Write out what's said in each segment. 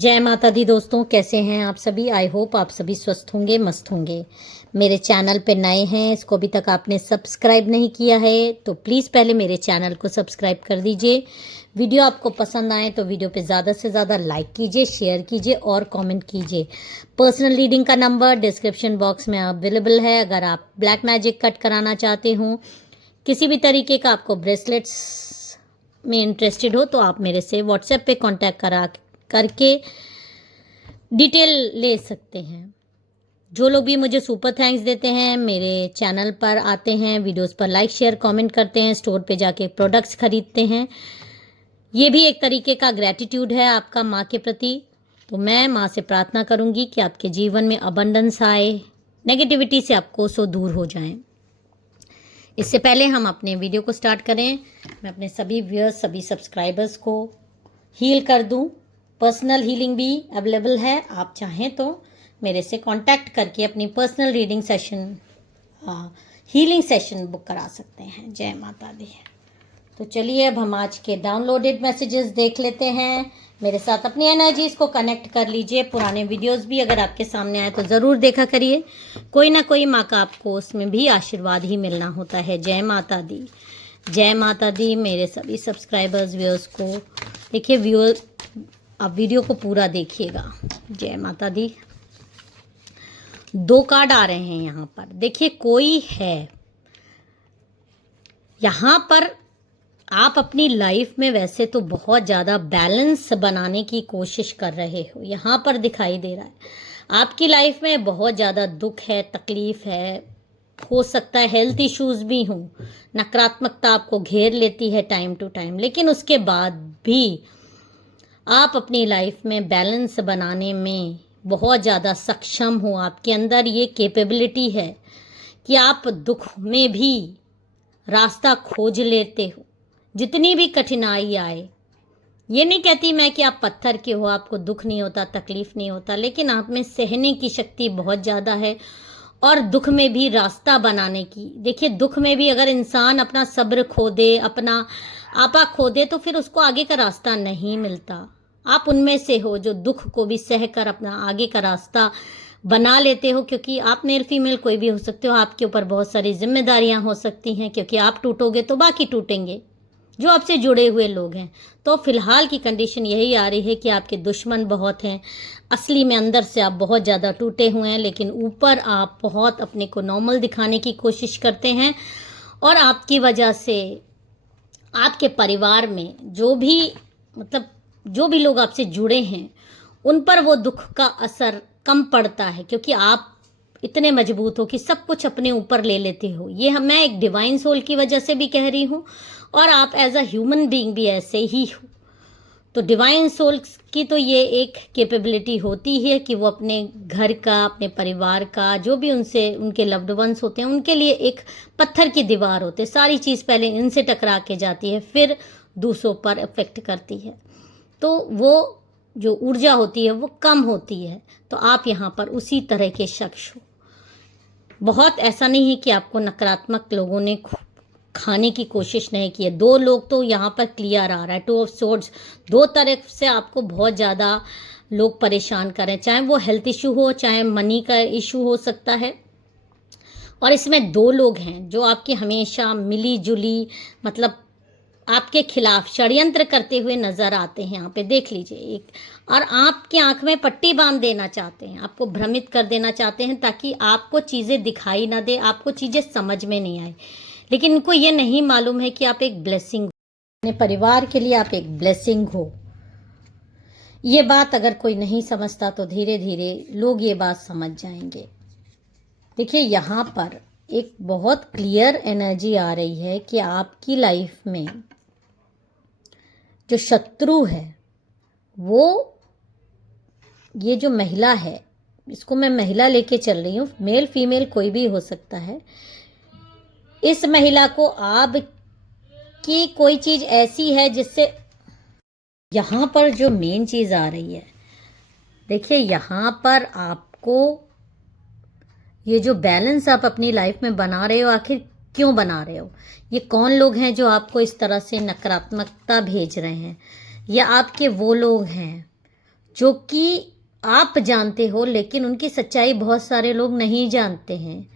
जय माता दी दोस्तों, कैसे हैं आप सभी। आई होप आप सभी स्वस्थ होंगे, मस्त होंगे। मेरे चैनल पे नए हैं, इसको अभी तक आपने सब्सक्राइब नहीं किया है तो प्लीज़ पहले मेरे चैनल को सब्सक्राइब कर दीजिए। वीडियो आपको पसंद आए तो वीडियो पे ज़्यादा से ज़्यादा लाइक कीजिए, शेयर कीजिए और कमेंट कीजिए। पर्सनल रीडिंग का नंबर डिस्क्रिप्शन बॉक्स में अवेलेबल है। अगर आप ब्लैक मैजिक कट कराना चाहते हो, किसी भी तरीके का आपको ब्रेसलेट्स में इंटरेस्टेड हो, तो आप मेरे से व्हाट्सएप पे कॉन्टैक्ट करके डिटेल ले सकते हैं। जो लोग भी मुझे सुपर थैंक्स देते हैं, मेरे चैनल पर आते हैं, वीडियोस पर लाइक शेयर कमेंट करते हैं, स्टोर पे जाके प्रोडक्ट्स खरीदते हैं, ये भी एक तरीके का ग्रैटिट्यूड है आपका माँ के प्रति। तो मैं माँ से प्रार्थना करूँगी कि आपके जीवन में अबंडेंस आए, नेगेटिविटी से आप कोसों दूर हो जाएं। इससे पहले हम अपने वीडियो को स्टार्ट करें, मैं अपने सभी व्यूअर्स, सभी सब्सक्राइबर्स को हील कर दूं। पर्सनल हीलिंग भी अवेलेबल है। आप चाहें तो मेरे से कांटेक्ट करके अपनी personal reading session, healing session book करा सकते हैं। जय माता दी। तो चलिए अब हम आज के डाउनलोडेड मैसेजेस देख लेते हैं। मेरे साथ अपनी एनर्जीज को कनेक्ट कर लीजिए। पुराने वीडियोस भी अगर आपके सामने आए तो ज़रूर देखा करिए। कोई ना कोई माँ का आपको उसमें भी आशीर्वाद ही मिलना होता है। जय माता दी, जय माता दी। मेरे सभी सब्सक्राइबर्स व्यूअर्स को देखिए, व्यूअर आप वीडियो को पूरा देखिएगा। जय माता दी। 2 कार्ड आ रहे हैं यहाँ पर। देखिए, कोई है यहाँ पर। आप अपनी लाइफ में वैसे तो बहुत ज़्यादा बैलेंस बनाने की कोशिश कर रहे हो, यहाँ पर दिखाई दे रहा है। आपकी लाइफ में बहुत ज़्यादा दुख है, तकलीफ़ है, हो सकता है हेल्थ इश्यूज़ भी हों, नकारात्मकता आपको घेर लेती है टाइम टू टाइम, लेकिन उसके बाद भी आप अपनी लाइफ में बैलेंस बनाने में बहुत ज़्यादा सक्षम हो। आपके अंदर ये कैपेबिलिटी है कि आप दुख में भी रास्ता खोज लेते हो। जितनी भी कठिनाई आए, ये नहीं कहती मैं कि आप पत्थर के हो, आपको दुख नहीं होता, तकलीफ़ नहीं होता, लेकिन आप में सहने की शक्ति बहुत ज़्यादा है और दुख में भी रास्ता बनाने की। देखिए, दुख में भी अगर इंसान अपना सब्र खो दे, अपना आपा खो दे, तो फिर उसको आगे का रास्ता नहीं मिलता। आप उनमें से हो जो दुख को भी सह कर अपना आगे का रास्ता बना लेते हो, क्योंकि आप मेल फीमेल कोई भी हो सकते हो। आपके ऊपर बहुत सारी जिम्मेदारियां हो सकती हैं, क्योंकि आप टूटोगे तो बाकी टूटेंगे जो आपसे जुड़े हुए लोग हैं। तो फिलहाल की कंडीशन यही आ रही है कि आपके दुश्मन बहुत हैं। असली में अंदर से आप बहुत ज़्यादा टूटे हुए हैं, लेकिन ऊपर आप बहुत अपने को नॉर्मल दिखाने की कोशिश करते हैं। और आपकी वजह से आपके परिवार में जो भी लोग आपसे जुड़े हैं, उन पर वो दुख का असर कम पड़ता है, क्योंकि आप इतने मजबूत हो कि सब कुछ अपने ऊपर ले लेते हो। ये मैं एक डिवाइन सोल की वजह से भी कह रही हूँ, और आप एज अ ह्यूमन बीइंग भी ऐसे ही हो। तो डिवाइन सोल की तो ये एक कैपेबिलिटी होती है कि वो अपने घर का, अपने परिवार का, जो भी उनके लव्ड वंस होते हैं, उनके लिए एक पत्थर की दीवार होते हैं। सारी चीज़ पहले इनसे टकरा के जाती है, फिर दूसरों पर इफेक्ट करती है। तो वो जो ऊर्जा होती है वो कम होती है। तो आप यहाँ पर उसी तरह के शख्स हो। बहुत ऐसा नहीं है कि आपको नकारात्मक लोगों ने खाने की कोशिश नहीं की है। 2 लोग तो यहाँ पर क्लियर आ रहा है, 2 ऑफ सोर्ड्स। 2 तरफ से आपको बहुत ज़्यादा लोग परेशान करें, चाहे वो हेल्थ इशू हो, चाहे मनी का इशू हो सकता है। और इसमें 2 लोग हैं जो आपकी हमेशा मिली जुली, आपके खिलाफ षड्यंत्र करते हुए नजर आते हैं। यहाँ पे देख लीजिए एक, और आपकी आंख में पट्टी बांध देना चाहते हैं, आपको भ्रमित कर देना चाहते हैं, ताकि आपको चीज़ें दिखाई ना दे, आपको चीज़ें समझ में नहीं आए। लेकिन इनको ये नहीं मालूम है कि आप एक ब्लेसिंग हो, अपने परिवार के लिए आप एक ब्लेसिंग हो। ये बात अगर कोई नहीं समझता तो धीरे धीरे लोग ये बात समझ जाएंगे। देखिए, यहाँ पर एक बहुत क्लियर एनर्जी आ रही है कि आपकी लाइफ में जो शत्रु है, वो ये जो महिला है, इसको मैं महिला लेके चल रही हूँ, मेल फीमेल कोई भी हो सकता है। इस महिला को आप की कोई चीज़ ऐसी है जिससे, यहाँ पर जो मेन चीज़ आ रही है, देखिए यहाँ पर आपको ये जो बैलेंस आप अपनी लाइफ में बना रहे हो, आखिर क्यों बना रहे हो? ये कौन लोग हैं जो आपको इस तरह से नकारात्मकता भेज रहे हैं? या आपके वो लोग हैं जो कि आप जानते हो, लेकिन उनकी सच्चाई बहुत सारे लोग नहीं जानते हैं।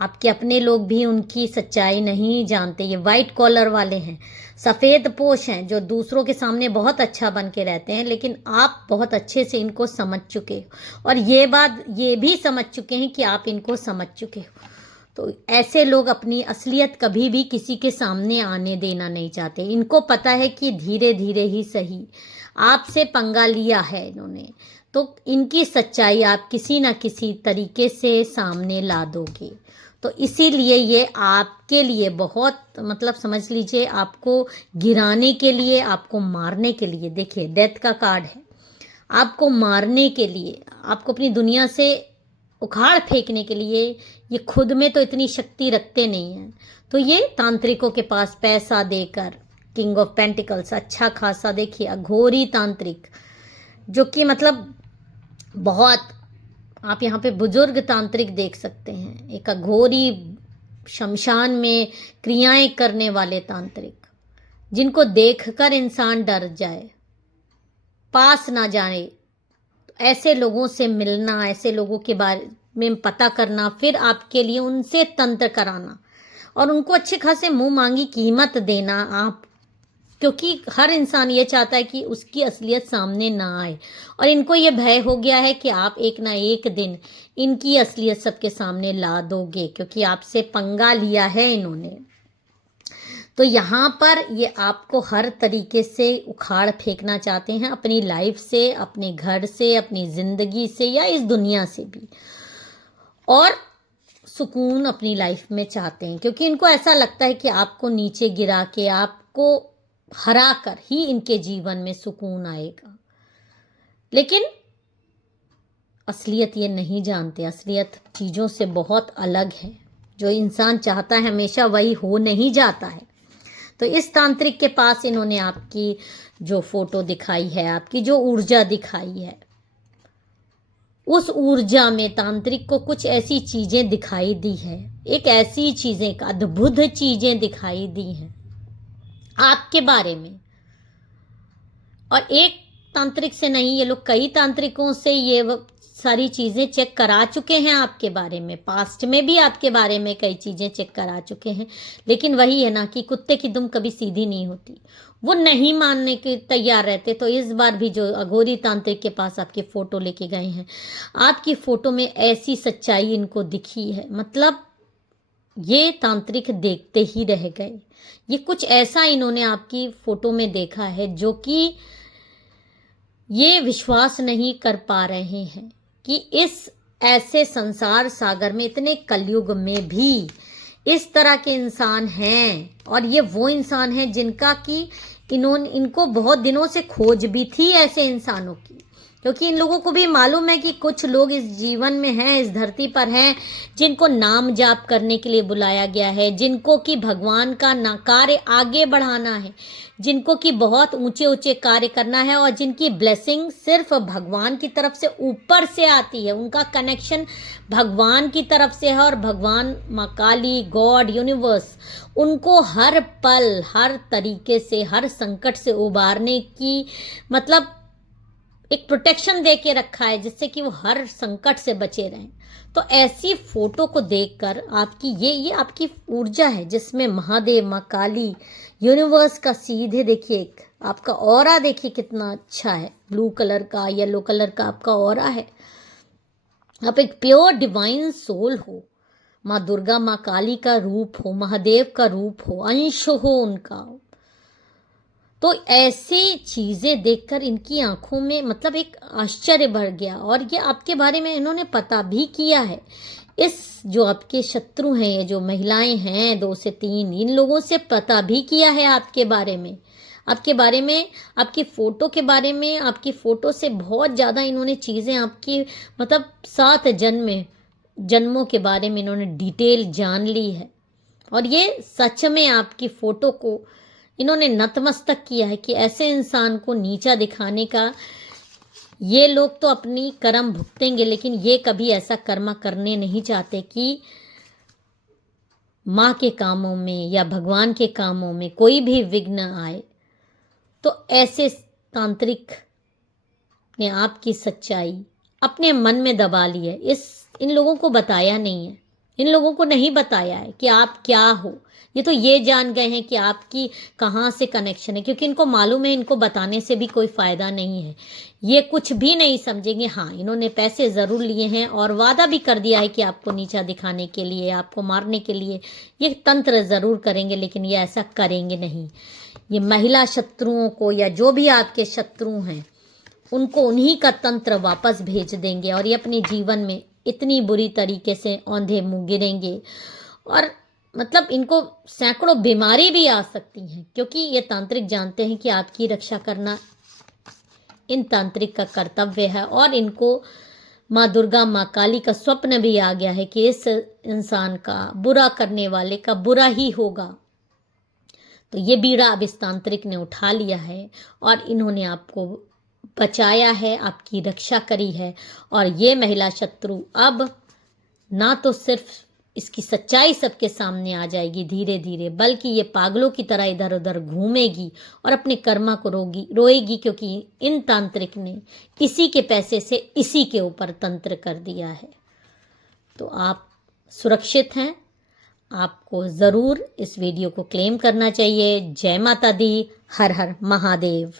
आपके अपने लोग भी उनकी सच्चाई नहीं जानते। ये वाइट कॉलर वाले हैं, सफ़ेद पोश हैं, जो दूसरों के सामने बहुत अच्छा बन के रहते हैं, लेकिन आप बहुत अच्छे से इनको समझ चुके हो और ये बात ये भी समझ चुके हैं कि आप इनको समझ चुके हो। तो ऐसे लोग अपनी असलियत कभी भी किसी के सामने आने देना नहीं चाहते। इनको पता है कि धीरे धीरे ही सही आपसे पंगा लिया है इन्होंने, तो इनकी सच्चाई आप किसी ना किसी तरीके से सामने ला दोगे। तो इसीलिए ये आपके लिए बहुत, मतलब समझ लीजिए, आपको गिराने के लिए, आपको मारने के लिए, देखिए डेथ का कार्ड है, आपको मारने के लिए, आपको अपनी दुनिया से उखाड़ फेंकने के लिए। ये खुद में तो इतनी शक्ति रखते नहीं हैं, तो ये तांत्रिकों के पास पैसा देकर, किंग ऑफ पेंटिकल्स अच्छा खासा, देखिए अघोरी तांत्रिक, जो कि मतलब बहुत, आप यहाँ पे बुजुर्ग तांत्रिक देख सकते हैं, एक अघोरी शमशान में क्रियाएं करने वाले तांत्रिक, जिनको देखकर इंसान डर जाए, पास ना जाए। ऐसे लोगों से मिलना, ऐसे लोगों के बारे में पता करना, फिर आपके लिए उनसे तंत्र कराना और उनको अच्छे खासे मुंह मांगी कीमत देना आप, क्योंकि हर इंसान ये चाहता है कि उसकी असलियत सामने ना आए और इनको ये भय हो गया है कि आप एक ना एक दिन इनकी असलियत सबके सामने ला दोगे, क्योंकि आपसे पंगा लिया है इन्होंने। तो यहाँ पर ये आपको हर तरीके से उखाड़ फेंकना चाहते हैं, अपनी लाइफ से, अपने घर से, अपनी ज़िंदगी से, या इस दुनिया से भी, और सुकून अपनी लाइफ में चाहते हैं, क्योंकि इनको ऐसा लगता है कि आपको नीचे गिरा के, आपको हरा कर ही इनके जीवन में सुकून आएगा। लेकिन असलियत ये नहीं जानते, असलियत चीज़ों से बहुत अलग है। जो इंसान चाहता है हमेशा वही हो नहीं जाता है। तो इस तांत्रिक के पास इन्होंने आपकी जो फोटो दिखाई है, आपकी जो ऊर्जा दिखाई है, उस ऊर्जा में तांत्रिक को कुछ ऐसी चीज़ें दिखाई दी है, एक ऐसी चीज़ें, एक अद्भुत चीज़ें दिखाई दी हैं आपके बारे में। और एक तांत्रिक से नहीं, ये लोग कई तांत्रिकों से ये सारी चीज़ें चेक करा चुके हैं आपके बारे में, पास्ट में भी आपके बारे में कई चीज़ें चेक करा चुके हैं। लेकिन वही है ना कि कुत्ते की दुम कभी सीधी नहीं होती, वो नहीं मानने के तैयार रहते। तो इस बार भी जो अघोरी तांत्रिक के पास आपकी फ़ोटो लेके गए हैं, आपकी फ़ोटो में ऐसी सच्चाई इनको दिखी है, मतलब ये तांत्रिक देखते ही रह गए। ये कुछ ऐसा इन्होंने आपकी फ़ोटो में देखा है जो कि ये विश्वास नहीं कर पा रहे हैं कि इस ऐसे संसार सागर में, इतने कलयुग में भी इस तरह के इंसान हैं। और ये वो इंसान हैं जिनका कि इनको बहुत दिनों से खोज भी थी ऐसे इंसानों की, क्योंकि इन लोगों को भी मालूम है कि कुछ लोग इस जीवन में हैं, इस धरती पर हैं, जिनको नाम जाप करने के लिए बुलाया गया है, जिनको कि भगवान का कार्य आगे बढ़ाना है, जिनको कि बहुत ऊंचे ऊंचे कार्य करना है, और जिनकी ब्लेसिंग सिर्फ भगवान की तरफ से ऊपर से आती है। उनका कनेक्शन भगवान की तरफ से है, और भगवान, माँ काली, गॉड, यूनिवर्स उनको हर पल, हर तरीके से, हर संकट से उबारने की, मतलब एक प्रोटेक्शन दे के रखा है, जिससे कि वो हर संकट से बचे रहें। तो ऐसी फोटो को देखकर आपकी ये आपकी ऊर्जा है, जिसमें महादेव, माँ काली, यूनिवर्स का सीधे, देखिए एक आपका ऑरा, देखिए कितना अच्छा है, ब्लू कलर का, येलो कलर का आपका ऑरा है। आप एक प्योर डिवाइन सोल हो, माँ दुर्गा, माँ काली का रूप हो, महादेव का रूप हो, अंश हो उनका। तो ऐसी चीज़ें देखकर इनकी आंखों में मतलब एक आश्चर्य बढ़ गया, और ये आपके बारे में इन्होंने पता भी किया है। इस जो आपके शत्रु हैं, ये जो महिलाएं हैं 2 से 3, इन लोगों से पता भी किया है आपके बारे में, आपकी फ़ोटो के बारे में, आपकी फ़ोटो से बहुत ज़्यादा इन्होंने चीज़ें आपकी, मतलब 7 जन्मों के बारे में इन्होंने डिटेल जान ली है। और ये सच में आपकी फ़ोटो को इन्होंने नतमस्तक किया है कि ऐसे इंसान को नीचा दिखाने का, ये लोग तो अपनी कर्म भुगतेंगे, लेकिन ये कभी ऐसा कर्म करने नहीं चाहते कि माँ के कामों में या भगवान के कामों में कोई भी विघ्न आए। तो ऐसे तांत्रिक ने आपकी सच्चाई अपने मन में दबा ली है। इन लोगों को बताया नहीं है, इन लोगों को नहीं बताया है कि आप क्या हो। ये तो ये जान गए हैं कि आपकी कहाँ से कनेक्शन है, क्योंकि इनको मालूम है इनको बताने से भी कोई फ़ायदा नहीं है। ये कुछ भी नहीं समझेंगे। हाँ, इन्होंने पैसे ज़रूर लिए हैं और वादा भी कर दिया है कि आपको नीचा दिखाने के लिए, आपको मारने के लिए ये तंत्र ज़रूर करेंगे, लेकिन ये ऐसा करेंगे नहीं। ये महिला शत्रुओं को या जो भी आपके शत्रु हैं उनको उन्हीं का तंत्र वापस भेज देंगे और ये अपने जीवन में इतनी बुरी तरीके से औंधे मुँह गिरेंगे। और मतलब इनको सैकड़ों बीमारी भी आ सकती हैं, क्योंकि ये तांत्रिक जानते हैं कि आपकी रक्षा करना इन तांत्रिक का कर्तव्य है। और इनको माँ दुर्गा, माँ काली का स्वप्न भी आ गया है कि इस इंसान का, बुरा करने वाले का बुरा ही होगा। तो ये बीड़ा अब इस तांत्रिक ने उठा लिया है और इन्होंने आपको बचाया है, आपकी रक्षा करी है। और ये महिला शत्रु अब ना तो सिर्फ इसकी सच्चाई सबके सामने आ जाएगी धीरे धीरे, बल्कि ये पागलों की तरह इधर उधर घूमेगी और अपने कर्मा को रोएगी, क्योंकि इन तांत्रिक ने इसी के पैसे से इसी के ऊपर तंत्र कर दिया है। तो आप सुरक्षित हैं। आपको ज़रूर इस वीडियो को क्लेम करना चाहिए। जय माता दी, हर हर महादेव।